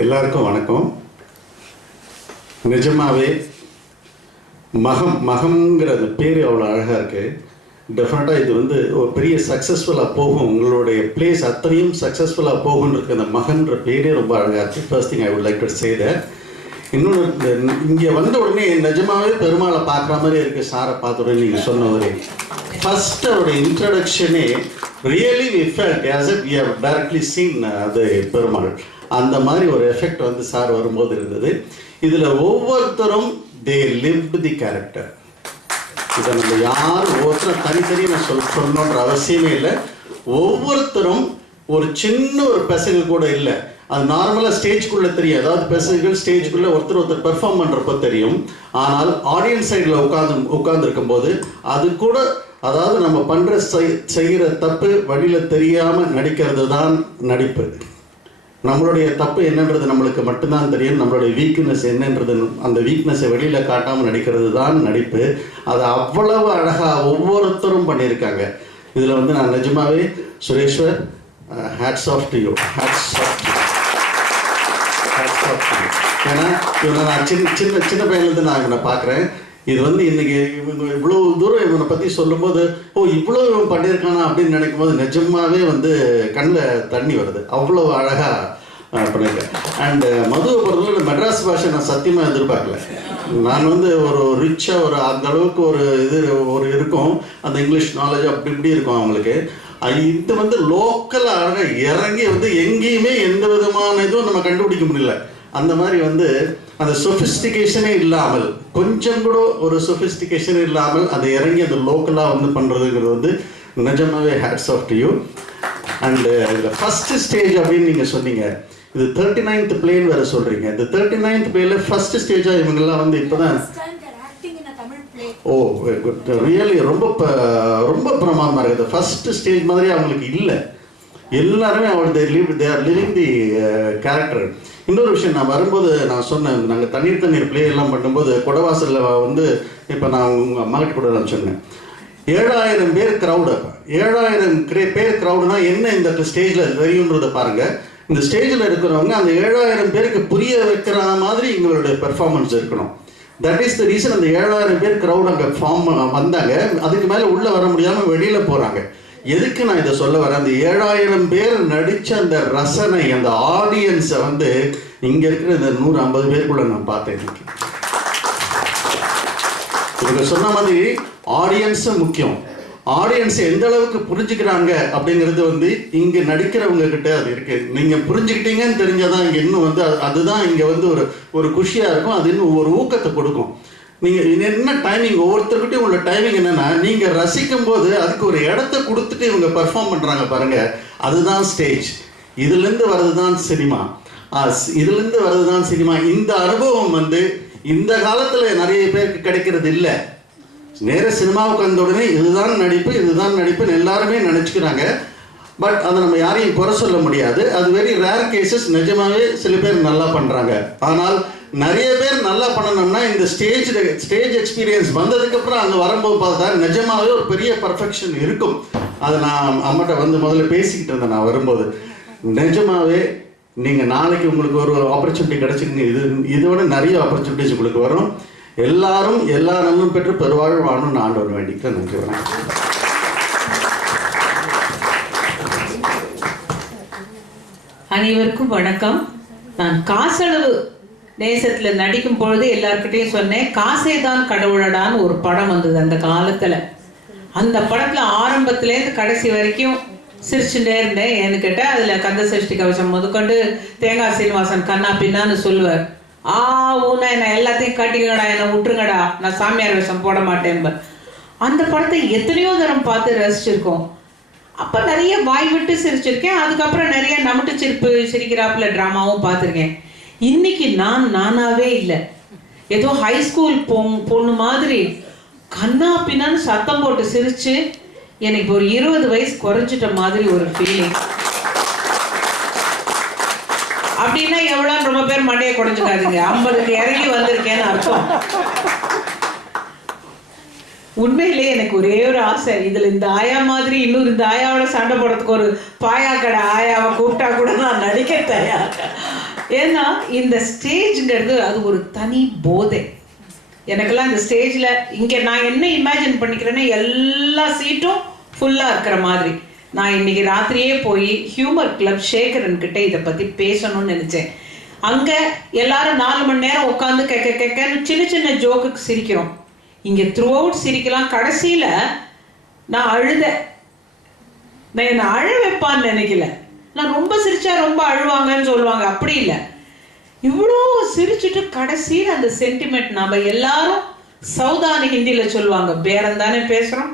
எல்லாருக்கும் வணக்கம். நிஜமாவே மகம்ங்கிற அந்த பேர் அவ்வளோ அழகாக இருக்குது. டெஃபினட்டாக இது வந்து ஒரு பெரிய சக்ஸஸ்ஃபுல்லாக போகும், உங்களுடைய பிளேஸ் அத்தனையும் சக்ஸஸ்ஃபுல்லாக போகும்ன்றது அந்த மகன்ற பேரே ரொம்ப அழகாக இருக்குது. First thing I would like to say that. இன்னொன்று, இங்கே வந்த உடனே நிஜமாவே பெருமாளை பார்க்குற மாதிரி இருக்குது. சாரை பார்த்த உடனே நீங்கள் சொன்ன ஒரு ஃபஸ்ட் அவருடைய இன்ட்ரடக்ஷனே really we felt as if we have directly seen the Perumal. அந்த மாதிரி ஒரு எஃபெக்ட் வந்து சார் வரும்போது இருந்தது. இதில் ஒவ்வொருத்தரும் தே லிவ்ட் தி கேரக்டர். இதை நம்ம யார் ஒவ்வொருத்தரும் தனித்தனி நான் சொல்லணுன்ற அவசியமே இல்லை. ஒவ்வொருத்தரும் ஒரு சின்ன ஒரு பெசகு கூட இல்லை. அது நார்மலாக ஸ்டேஜ்குள்ளே தெரியும். அதாவது பெசகுகள் ஸ்டேஜ்குள்ளே ஒருத்தர் பெர்ஃபார்ம் பண்ணுறப்போ தெரியும். ஆனால் ஆடியன்ஸ் சைடில் உட்கார்ந்துருக்கும் போது அது கூட, அதாவது நம்ம பண்ணுற செய்கிற தப்பு வழியில் தெரியாமல் நடிக்கிறது தான் நடிப்பு. நம்மளுடைய தப்பு என்னன்றது நம்மளுக்கு மட்டும்தான் தெரியும். நம்மளுடைய வீக்னஸ் என்னன்றது, அந்த வீக்னஸை வெளியில் காட்டாமல் நடிக்கிறது தான் நடிப்பு. அதை அவ்வளவு அழகாக ஒவ்வொருத்தரும் பண்ணியிருக்காங்க. இதில் வந்து நான் நிஜமாவே Sureshwar, hats off to you, hats off to you, hats off to you. ஏன்னா இவனை நான் சின்ன பையன்லேருந்து நான் இவனை பார்க்குறேன். இது வந்து இன்றைக்கி இவங்க இவ்வளோ தூரம் இவனை பற்றி சொல்லும்போது, இவ்வளோ இவன் பண்ணியிருக்கானா அப்படின்னு நினைக்கும் போது நிஜமாகவே வந்து கண்ணில் தண்ணி வருது. அவ்வளோ அழகாக பண்ணியிருக்கேன். அண்டு மதுவை பொறுத்தவரை மெட்ராஸ் பாஷை நான் சத்தியமாக எதிர்பார்க்கல. நான் வந்து ஒரு ரிச்சாக ஒரு அந்த அளவுக்கு ஒரு இருக்கும், அந்த இங்கிலீஷ் நாலேஜ் அப்படி இப்படி இருக்கும் அவங்களுக்கு. இது வந்து லோக்கல் அழகாக இறங்கி வந்து எங்கேயுமே எந்த விதமான இதுவும் நம்ம கண்டுபிடிக்க முடியல. அந்த மாதிரி வந்து அந்த சொஃபிஸ்டிகேஷனே இல்லாமல், கொஞ்சம் கூட ஒரு சொஃபிஸ்டிகேஷன் இல்லாமல் அதை இறங்கி அந்த லோக்கலாக வந்து பண்ணுறதுங்கிறது வந்து நிஜமாவே hats off to you. And இதில் ஃபஸ்ட்டு ஸ்டேஜ் அப்படின்னு நீங்கள் சொன்னீங்க. இது 39th பிளேன் வேறு சொல்கிறீங்க. இந்த 39th பிளேயில் ஃபஸ்ட்டு ஸ்டேஜாக இவங்கெல்லாம் வந்து இப்போ தான் ரியலி ரொம்ப பிரமாதமாக இருக்குது. ஃபஸ்ட்டு ஸ்டேஜ் மாதிரி அவங்களுக்கு இல்லை. எல்லாருமே they are living the character. இன்னொரு விஷயம், நான் வரும்போது நான் சொன்னேன், நாங்கள் தண்ணீர் பிளே எல்லாம் பண்ணும்போது கொடவாசலில் வந்து இப்போ நான் உங்கள் அம்மாக்கிட்ட கூட நான் சொன்னேன், 7000 பேர் க்ரௌடு. 7000 பேர் க்ரௌடுனா என்ன இந்த ஸ்டேஜில் தெரியுன்றதை பாருங்கள். இந்த ஸ்டேஜில் இருக்கிறவங்க அந்த 7000 பேருக்கு புரிய வைக்கிற மாதிரி எங்களுடைய பெர்ஃபார்மன்ஸ் இருக்கணும். தட் இஸ் த ரீசன் அந்த 7000 பேர் க்ரௌட் அங்கே வந்தாங்க. அதுக்கு மேலே உள்ளே வர முடியாமல் வெளியில் போகிறாங்க. எதுக்கு நான் இதை சொல்ல வரேன், அந்த 7000 பேர் நடித்த அந்த ரசனை, அந்த ஆடியன்ஸை வந்து இங்கே இருக்கிற இந்த 150 பேருக்குள்ள நான் பார்த்தேன். இவங்க சொன்ன மாதிரி ஆடியன்ஸும் முக்கியம். ஆடியன்ஸ் எந்த அளவுக்கு புரிஞ்சுக்கிறாங்க அப்படிங்கிறது வந்து இங்கே நடிக்கிறவங்க கிட்ட அது இருக்குது. நீங்கள் புரிஞ்சுக்கிட்டீங்கன்னு தெரிஞ்சாதான் இங்கே இன்னும் வந்து அதுதான் இங்கே வந்து ஒரு குஷியாக இருக்கும். அது இன்னும் ஒரு ஊக்கத்தை கொடுக்கும். நீங்கள் என்ன டைமிங், ஒவ்வொருத்தருக்கிட்டையும் உள்ள டைமிங் என்னென்னா, நீங்கள் ரசிக்கும் போது அதுக்கு ஒரு இடத்த கொடுத்துட்டு இவங்க பெர்ஃபார்ம் பண்ணுறாங்க பாருங்கள், அதுதான் ஸ்டேஜ். இதுலேருந்து வர்றது தான் சினிமா. இந்த அனுபவம் வந்து இந்த காலத்தில் நிறைய பேருக்கு கிடைக்கிறது இல்லை. நேர சினிமாவுக்கு வந்த உடனே இதுதான் நடிப்புன்னு எல்லாருமே நினச்சிக்கிறாங்க. பட் அதை நம்ம யாரையும் குறை சொல்ல முடியாது. அது வெரி ரேர் கேசஸ். நிஜமாவே சில பேர் நல்லா பண்ணுறாங்க. ஆனால் நிறைய பேர் நல்லா பண்ணணும்னா இந்த ஸ்டேஜ் எக்ஸ்பீரியன்ஸ் வந்ததுக்கப்புறம் அங்கே வரும்போது பார்த்தா நிஜமாவே ஒரு பெரிய பர்ஃபெக்ஷன் இருக்கும். அதை நான் அம்மாட்ட வந்து முதல்ல பேசிக்கிட்டு இருந்தேன். நான் வரும்போது நிஜமாவே நீங்கள் நாளைக்கு உங்களுக்கு ஒரு ஆப்பர்ச்சுனிட்டி கிடச்சிருங்க. இதோட நிறைய ஆப்பர்ச்சுனிட்டிஸ் உங்களுக்கு வரும். எல்லாரும் எல்லா நன்மையும் பெற்று பெருவாழ்வு வாழணும்னு நான் ஆண்டவன் வேண்டிக்கிறேன். நன்றி, வணக்கம். அனைவருக்கும் வணக்கம். நான் காசளவு நேசத்தில் நடிக்கும் பொழுது எல்லார்கிட்டையும் சொன்னேன், காசே தான் கடவுளடான்னு ஒரு படம் வந்தது அந்த காலத்தில். அந்த படத்தில் ஆரம்பத்துலேருந்து கடைசி வரைக்கும் சிரிச்சுட்டே இருந்தேன். ஏன்னு கேட்டால் அதில் கந்த சஷ்டி கவசம் முதற்கொண்டு தேங்காய் சீனிவாசன் கண்ணா பின்னான்னு சொல்லுவார். ஊனா என்ன எல்லாத்தையும் காட்டிங்கடா, என்னை விட்டுருங்கடா, நான் சாமியார் வேஷம் போட மாட்டேன். அந்த படத்தை எத்தனையோ தரம் பார்த்து ரசிச்சிருக்கோம். அப்போ நிறைய வாய் விட்டு சிரிச்சிருக்கேன். அதுக்கப்புறம் நிறைய நமட்டு சிரிக்கிறாப்புல ட்ராமாவும் பார்த்துருக்கேன். இன்னைக்கு நானாவே இல்லை, ஏதோ ஹைஸ்கூல் பொண்ணு மாதிரி கண்ணா பின்னான்னு சத்தம் போட்டு சிரிச்சு எனக்கு ஒரு 20 வயசு குறைஞ்சிட்ட மாதிரி ஒரு ஃபீலிங். அப்படின்னா எவ்வளோன்னு ரொம்ப பேர் மண்டையை குறைஞ்சிக்காதீங்க. 50க்கு இறங்கி வந்திருக்கேன்னு அர்த்தம். உண்மையிலே எனக்கு ஒரே ஒரு ஆசை, இதுல இந்த ஆயா மாதிரி இன்னொரு இந்த ஆயாவோட சண்டை போடுறதுக்கு ஒரு பாயா கடை ஆயாவை கூப்பிட்டா கூட நான் நடிக்க தயார். ஏன்னா இந்த ஸ்டேஜ்ங்கிறது அது ஒரு தனி போதை. எனக்கெல்லாம் இந்த ஸ்டேஜில் இங்கே நான் என்ன இமேஜின் பண்ணிக்கிறேன்னா எல்லா சீட்டும் ஃபுல்லாக இருக்கிற மாதிரி. நான் இன்னைக்கு ராத்திரியே போய் ஹியூமர் கிளப் சேகரன்கிட்ட இதை பற்றி பேசணும்னு நினச்சேன். அங்கே எல்லாரும் 4 மணி நேரம் உட்காந்து கேட்கன்னு சின்ன சின்ன ஜோக்குக்கு சிரிக்கிறோம். இங்கே த்ரூ அவுட் சிரிக்கலாம். கடைசியில் நான் அழுதேன். நான் என்னை அழ வைப்பான்னு நினைக்கல. நான் ரொம்ப சிரிச்சா ரொம்ப அழுவாங்கன்னு சொல்லுவாங்க, அப்படி இல்லை. இவ்வளோ சிரிச்சுட்டு கடைசியில் அந்த சென்டிமெண்ட் நம்ம எல்லாரும் சவுதானி ஹிந்தியில் சொல்லுவாங்க, பேரம் தானே பேசுகிறோம்.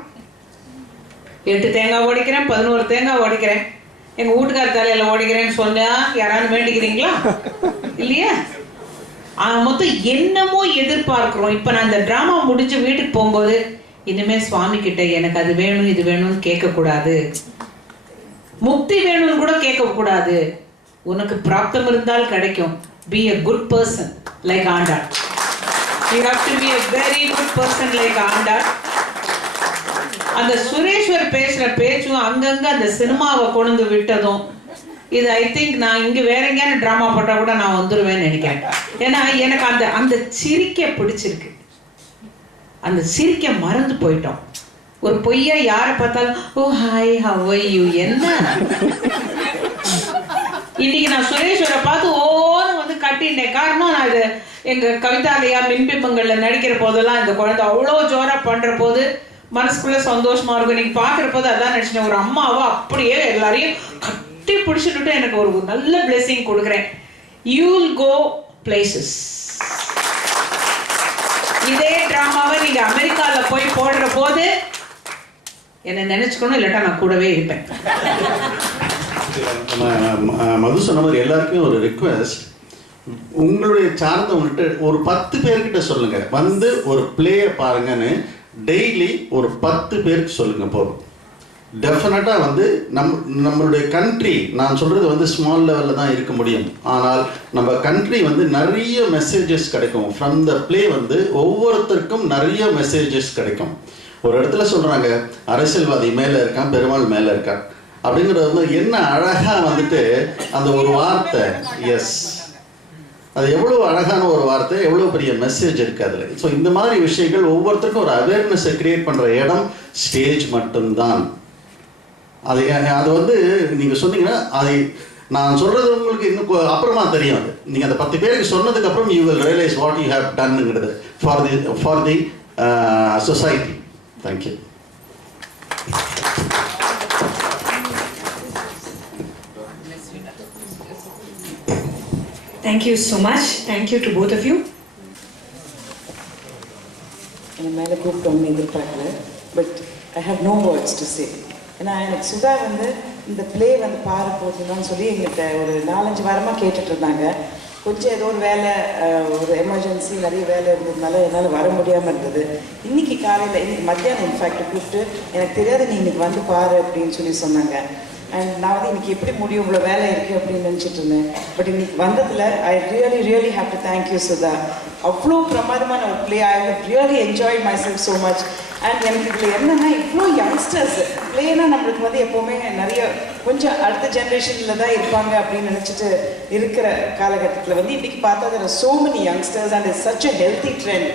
8 தேங்காய் உடைக்கிறேன், 11 தேங்காய் உடைக்கிறேன், எங்கள் வீட்டுக்கார தலையில் உடைக்கிறேன்னு சொன்னா யாராவது வேண்டிக்கிறீங்களா? இல்லையா? மொத்தம் என்னமோ எதிர்பார்க்குறோம். இப்போ நான் இந்த ட்ராமா முடிஞ்சு வீட்டுக்கு போகும்போது இனிமேல் சுவாமி கிட்ட எனக்கு அது வேணும் இது வேணும்னு கேட்கக்கூடாது, முக்தி வேணும்னு கூட கேட்கக்கூடாது. உனக்கு பிராப்தம் இருந்தால் கிடைக்கும். Be a good person like Andal. You have to be a very good person like Andal. அந்த சுரேஸ்வர் பேசுகிற பேச்சும் அங்கங்கே அந்த சினிமாவை கொண்டு விட்டதும் இது ஐ திங்க் நான் இங்கே வேற எங்கேயான ட்ராமா போட்டால் கூட நான் வந்துடுவேன்னு நினைக்கிறேன். ஏன்னா எனக்கு அந்த அந்த சிரிக்க பிடிச்சிருக்கு. அந்த சிரிக்க மறந்து போயிட்டோம். ஒரு பொய்யா யாரை பார்த்தாலும் ஓ ஹாய் ஹவ் ஆர் யூ என்ன. இன்னைக்கு நான் சுரேஸ்வரை பார்த்து ஓன்னு வந்து கட்டிட்டேன். காரணம் நான் இது எங்கள் கவிதாலயா மின்பிம்பங்களில் நடிக்கிற போதெல்லாம் இந்த குழந்தை அவ்வளோ ஜோராக பண்ணுற போது மனசுக்குள்ளே சந்தோஷமா இருக்கும். நீங்கள் பார்க்குற போது அதான் நினச்சினேன், ஒரு அம்மாவை அப்படியே எல்லாரையும் கட்டி பிடிச்சிட்டு எனக்கு ஒரு நல்ல பிளெஸிங் கொடுக்குறேன். You will go places. இதே ட்ராமாவை நீங்கள் அமெரிக்காவில் போய் போடுற போது என்னை நினச்சிக்கணும், இல்லாட்டா நான் கூடவே இருப்பேன். மது சொன்ன மாதிரி எல்லாருக்குமே ஒரு ரிக்வெஸ்ட், உங்களுடைய சார்ந்தவங்ககிட்ட ஒரு 10 பேர்கிட்ட சொல்லுங்க வந்து ஒரு பிளேயை பாருங்கன்னு டெய்லி ஒரு 10 பேருக்கு சொல்லுங்க போதும். டெஃபினட்டாக வந்து நம்மளுடைய கண்ட்ரி, நான் சொல்கிறது வந்து ஸ்மால் லெவலில் தான் இருக்க முடியும். ஆனால் நம்ம கண்ட்ரி வந்து நிறைய மெசேஜஸ் கிடைக்கும் ஃப்ரம் த பிளே. வந்து ஒவ்வொருத்தருக்கும் நிறைய மெசேஜஸ் கிடைக்கும். ஒரு இடத்துல சொல்கிறாங்க அரசியல்வாதி மேலே இருக்கான், பெருமாள் மேலே இருக்கான் அப்படிங்கிறது வந்து என்ன அழகாக வந்துட்டு அந்த ஒரு வார்த்தை. எஸ், அது எவ்வளோ அழகான ஒரு வார்த்தை, எவ்வளோ பெரிய மெசேஜ் இருக்குது அதில். ஸோ இந்த மாதிரி விஷயங்கள் ஒவ்வொருத்தருக்கும் ஒரு அவேர்னஸை கிரியேட் பண்ணுற இடம் ஸ்டேஜ் மட்டும்தான். அது வந்து நீங்கள் சொன்னீங்கன்னா அதை நான் சொல்கிறது உங்களுக்கு இன்னும் அப்புறமா தெரியும். அது நீங்கள் அந்த 10 பேருக்கு சொன்னதுக்கப்புறம் you will realise what you have டன்னுங்கிறது for the society. Thank you. Thank you so much. Thank you to both of you. என்னை மேலே கூப்பிட்டோம்னு எதிர்பார்க்கல, but I have no words to say. ஏன்னா எனக்கு சுதா வந்து இந்த பிளே வந்து பாரு போதுன்னு சொல்லி எங்கள்கிட்ட ஒரு 4-5 வாரமாக கேட்டுட்டு இருந்தாங்க. கொஞ்சம் ஏதோ ஒரு வேலை, ஒரு எமர்ஜென்சி, நிறைய வேலை இருந்ததுனால என்னால் வர முடியாமல் இருந்தது. இன்றைக்கி காலையில், இன்றைக்கி மத்தியானம் இன்ஃபேக்ட் கூப்பிட்டு எனக்கு தெரியாது நீ இன்றைக்கி வந்து பாரு அப்படின்னு சொல்லி சொன்னாங்க. அண்ட் நான் வந்து இன்றைக்கி எப்படி முடியும், இவ்வளோ வேலை இருக்குது அப்படின்னு நினச்சிட்டு இருந்தேன். பட் இன்றைக்கி வந்ததில் I really have to thank you Sudha. அவ்வளோ பிரமாதமான ஒரு play. I have really enjoy myself so much. And எனக்கு இதில் என்னென்னா இவ்வளோ யங்ஸ்டர்ஸ் பிளேனா நம்மளுக்கு வந்து எப்போவுமே நிறைய கொஞ்சம் அடுத்த ஜென்ரேஷனில் தான் இருப்பாங்க அப்படின்னு நினச்சிட்டு இருக்கிற காலகட்டத்தில் வந்து இன்றைக்கி பார்த்தா there are so many youngsters and it's such a healthy trend.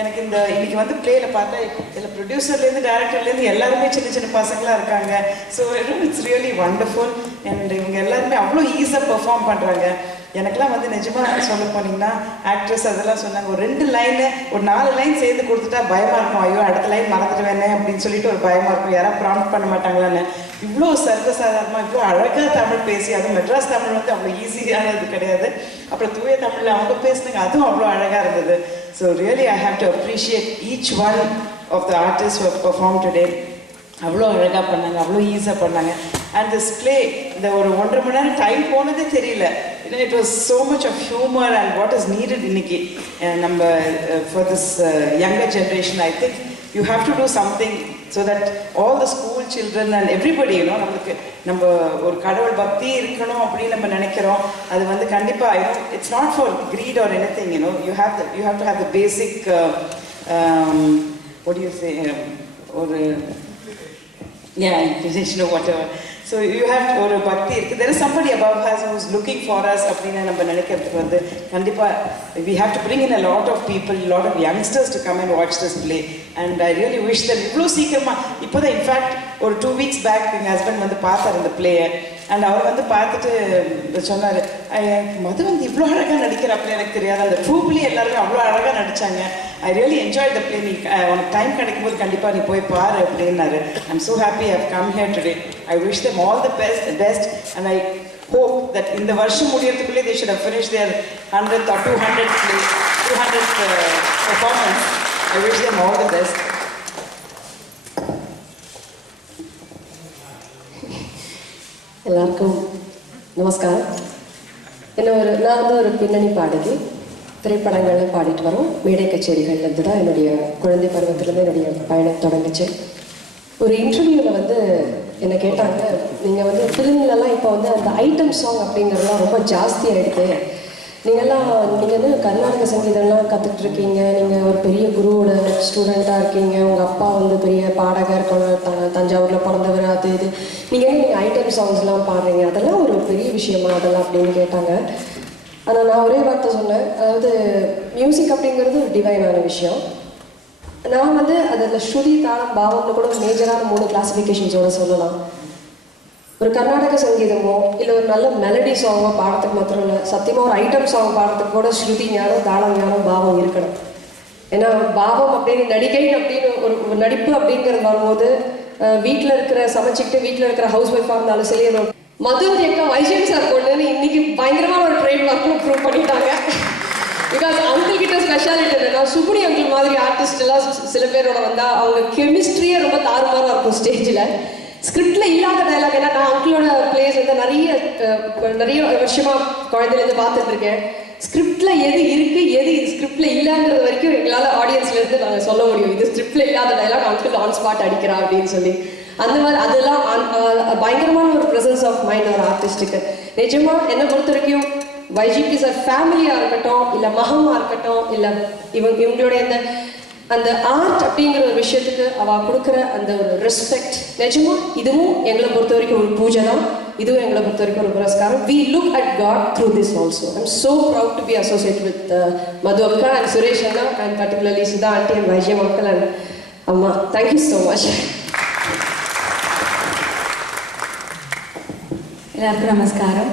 எனக்கு இந்த இன்னைக்கு வந்து பிளேயில் பார்த்தா இதில் ப்ரொடியூசர்லேருந்து டேரக்டர்லேருந்து எல்லாருமே சின்ன சின்ன பசங்களாக இருக்காங்க. So it's really wonderful. And இவங்க எல்லாருமே அவ்வளோ ஈஸியாக பெர்ஃபார்ம் பண்ணுறாங்க. எனக்கெல்லாம் வந்து நிஜமாக சொல்ல போனீங்கன்னா ஆக்ட்ரஸ் அதெல்லாம் சொன்னாங்க, ஒரு 2 லைனு ஒரு 4 லைன் சேர்ந்து கொடுத்துட்டா பயமாக இருக்கும், ஐயோ அடுத்த லைன் மறந்துடுவேனே அப்படின்னு சொல்லிட்டு ஒரு பயமாக இருக்கும், யாராவது ப்ராம்ப்ட் பண்ண மாட்டாங்களான்னு. இவ்வளோ சர்வசாதாரணமாக இவ்வளோ அழகாக தமிழ் பேசி, அதுவும் மெட்ராஸ் தமிழ் வந்து அவ்வளோ ஈஸியானது கிடையாது. அப்புறம் தூய தமிழில் அவங்க பேசுனாங்க, அதுவும் அவ்வளோ அழகாக இருந்தது. So really I have to appreciate each one of the artist who have perform today. அவ்வளோ அழகாக பண்ணாங்க, அவ்வளோ ஈஸியாக பண்ணாங்க. அண்ட் திஸ் பிளே, இந்த ஒரு 1.5 மணி நேரம் டைம் போனதே தெரியல. It was so much of humour and what is needed இன்னைக்கு நம்ம for this younger generation. I think you have to do something so that all the school children and everybody நம்மளுக்கு நம்ம ஒரு கடவுள் பக்தி இருக்கணும் அப்படின்னு நம்ம நினைக்கிறோம். அது வந்து கண்டிப்பாக it's not for greed or anything, you have to have the basic what do you say, or yeah, whatever. So you have ஒரு பக்தி இருக்குது. There is somebody above us who is looking for us அப்படின்னு நம்ம நினைக்கிறதுக்கு வந்து கண்டிப்பாக we have to bring in a lot of people, a lot of youngsters to come and watch this play. And I really wish that இவ்வளோ சீக்கிரமாக இப்போ தான் in fact ஒரு 2 weeks பேக் எங்கள் ஹஸ்பண்ட் வந்து பார்த்தார் இந்த பிளேயை. அண்ட் அவர் வந்து பார்த்துட்டு சொன்னார், மது வந்து இவ்வளோ அழகாக நடிக்கிறாப்புல எனக்கு தெரியாது, அந்த ட்ரூப்லேயே எல்லாருமே அவ்வளோ அழகாக நடித்தாங்க, I really enjoy the play, நீ உனக்கு டைம் கிடைக்கும்போது கண்டிப்பாக நீ போய் பாரு அப்படின்னாரு. I am so happy I have come here today. I wish them all the best and I hope that இந்த வருஷம் முடியறதுக்குள்ளே they should have finished their 100th or 200th play, 200th performance. I wish them all the best. எல்லாருக்கும் நமஸ்காரம். நான் வந்து ஒரு பின்னணி பாடகி, திரைப்படங்களில் பாடிட்டு வரோம், மேடை கச்சேரிகள்லேருந்து தான் என்னுடைய குழந்தை பருவத்திலேருந்து என்னுடைய பயணம் தொடங்குச்சு. ஒரு இன்டர்வியூவில் வந்து என்னை கேட்டாங்க, நீங்கள் வந்து ஃபிலிம்லலாம் இப்போ வந்து அந்த ஐட்டம் சாங் அப்படிங்கிறதுலாம் ரொம்ப ஜாஸ்தி ஆகிடுது, நீங்கள் வந்து கர்நாடக சங்கீதம்லாம் கற்றுட்ருக்கீங்க, நீங்கள் ஒரு பெரிய குருவோட ஸ்டூடெண்ட்டாக இருக்கீங்க, உங்கள் அப்பா வந்து பெரிய பாடகர், தஞ்சாவூரில் பிறந்தவர், அது இது, நீங்கள் ஐட்டம் சாங்ஸ்லாம் பாடுறீங்க, அதெல்லாம் ஒரு பெரிய விஷயமா அதெல்லாம் அப்படின்னு கேட்டாங்க. ஆனால் நான் ஒரே வார்த்தை சொன்னேன், அதாவது மியூசிக் அப்படிங்கிறது ஒரு டிவைனான விஷயம். நான் வந்து அதில் ஸ்ருதி, தாளம், பாவம்னு கூட மேஜரான 3 கிளாசிஃபிகேஷன்ஸோட சொல்லலாம். ஒரு கர்நாடக சங்கீதமோ இல்லை ஒரு நல்ல மெலடி சாங்கோ பாடுறதுக்கு மாத்திரம் இல்லை, சத்தியமாக ஒரு ஐட்டம் சாங் பாடுறதுக்கு கூட ஸ்ருதி ஞானம், தாளம் ஞானம், பாவம் இருக்கணும். ஏன்னா பாவம் அப்படின்னு நடிகை அப்படின்னு ஒரு நடிப்பு அப்படிங்கிறது வரும்போது வீட்டில் இருக்கிற சமைச்சிக்கிட்டு வீட்டில் இருக்கிற ஹவுஸ் ஒய்ஃபாக இருந்தாலும் சரி, மது எக்கா வைஜெயன் சார் பொண்ணுன்னு இன்னைக்கு பயங்கரமான ஒரு ட்ரெயின் ஒர்க்கில் ப்ரூவ் பண்ணிட்டாங்க. பிகாஸ் அங்கிள் கிட்ட ஸ்பெஷாலிட்டி என்னன்னா, சுகுனி அங்கிள் மாதிரி ஆர்டிஸ்ட் எல்லாம் சில பேரோட வந்தால் அவங்க கெமிஸ்ட்ரியே ரொம்ப தாறுமாறாக இருக்கும் ஸ்டேஜில். ஸ்கிரிப்டில் இல்லாத டைலாக், ஏன்னா நான் அங்கிளோட பிளேஸ் வந்து நிறைய வருஷமாக குழந்தைலேருந்து பார்த்துட்டு இருக்கேன். ஸ்கிரிப்டில் எது இருக்குது எது இது ஸ்கிரிப்டில் இல்லைன்றது வரைக்கும் எங்களால் ஆடியன்ஸ்லேருந்து நாங்கள் சொல்ல முடியும், இது ஸ்கிரிப்டில் இல்லாத டைலாக் அங்கிள் ஆன் ஸ்பாட் அடிக்கிறா அப்படின்னு சொல்லி. அந்த மாதிரி அதெல்லாம் பயங்கரமான ஒரு ப்ரெசன்ஸ் ஆஃப் மைண்ட் ஒரு ஆர்டிஸ்ட்டுக்கு. நிஜமாக என்னை பொறுத்த வரைக்கும் வைஜிபி சார் ஃபேமிலியாக இருக்கட்டும், இல்லை மகமாக இருக்கட்டும், இல்லை இவங்களுடைய அந்த ஆர்ட் அப்படிங்கிற ஒரு விஷயத்துக்கு அவள் கொடுக்குற அந்த ஒரு ரெஸ்பெக்ட், நிஜமாக இதுவும் எங்களை பொறுத்த வரைக்கும் ஒரு பூஜை தான், இதுவும் எங்களை பொறுத்த வரைக்கும் ஒரு Puraskaram. We look at God through this also. I'm so proud to be associated with Madhu Akka and Suresh Anna and particularly Sudha Aunty and Vaijyam Uncle and Amma. Thank you so much. எல்லாருக்கும் நமஸ்காரம்.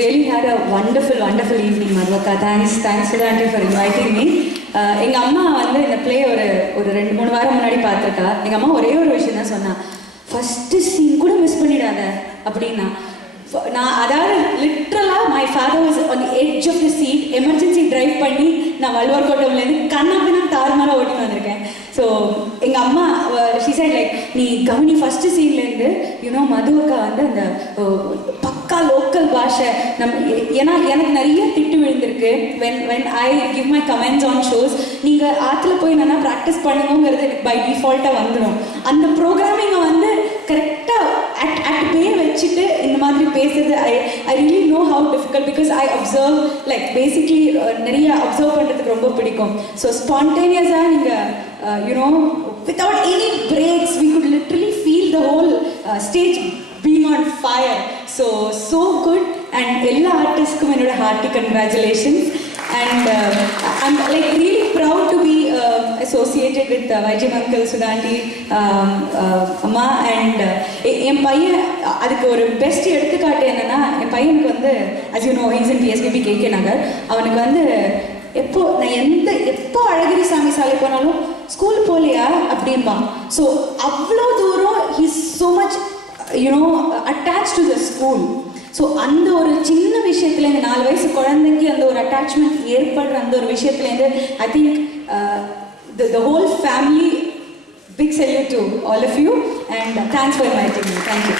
Really had a wonderful evening, Madhu Akka. Thanks Sudha Aunty for inviting me. எங்கள் அம்மா வந்து இந்த play ஒரு 2-3 வாரம் முன்னாடி பார்த்துருக்கா. எங்கள் அம்மா ஒரே ஒரு விஷயம் தான் சொன்னா, ஃபஸ்ட்டு சீன் கூட மிஸ் பண்ணிடாத அப்படின்னா. நான் அதாவது லிட்ரலாக my father was on the edge of the seat, emergency drive பண்ணி நான் வள்ளுவர் கோட்டம்லேருந்து கண்ணாப்பினா தாறுமாறாக ஓட்டின்னு வந்திருக்கேன். ஸோ எங்கள் அம்மா ஷி சைட் லைக், நீ கவனி ஃபஸ்ட்டு சீன்லேருந்து மது அக்கா வந்து அந்த பக்கா லோக்கல் பாஷை ஏன்னா எனக்கு நிறைய திட்டு விழுந்திருக்கு when I give my comments on shows. நீங்கள் ஆற்றுல போய் என்னன்னா ப்ராக்டிஸ் பண்ணுங்கிறது எனக்கு பை டிஃபால்ட்டாக வந்துடும். அந்த ப்ரோக்ராமிங்கை வந்து கரெக்டாக அட் பே வச்சுட்டு இந்த மாதிரி பேசுறது I really know how difficult, because I observe like basically நிறைய அப்சர்வ் பண்ணுறதுக்கு ரொம்ப பிடிக்கும். ஸோ ஸ்பான்டேனியஸாக நீங்கள் without any breaks we could literally feel the whole stage being on fire. So good, and எல்லா ஆர்டிஸ்ட்க்கும் என்னோட hearty congratulations. And I'm like really proud to be associated with Vaijyam Uncle, Sudha Aunty, Amma, and என் பையன் அதுக்கு ஒரு best எடுத்துக்காட்டு என்னன்னா, என் பையனுக்கு வந்து as you know he's in PSBB KK நகர். அவனுக்கு வந்து எப்போ அழகிரி சாமி சாலை போனாலும் ஸ்கூல் போகலையா அப்படின்பா. ஸோ அவ்வளோ தூரம் he's so much attached to the school. So அந்த ஒரு சின்ன விஷயத்துலேருந்து 4 வயசு குழந்தைக்கு அந்த ஒரு அட்டாச்மெண்ட் ஏற்படுற அந்த ஒரு விஷயத்துலேருந்து I think the whole family, big salute to all of you, and thanks for inviting me. Thank you.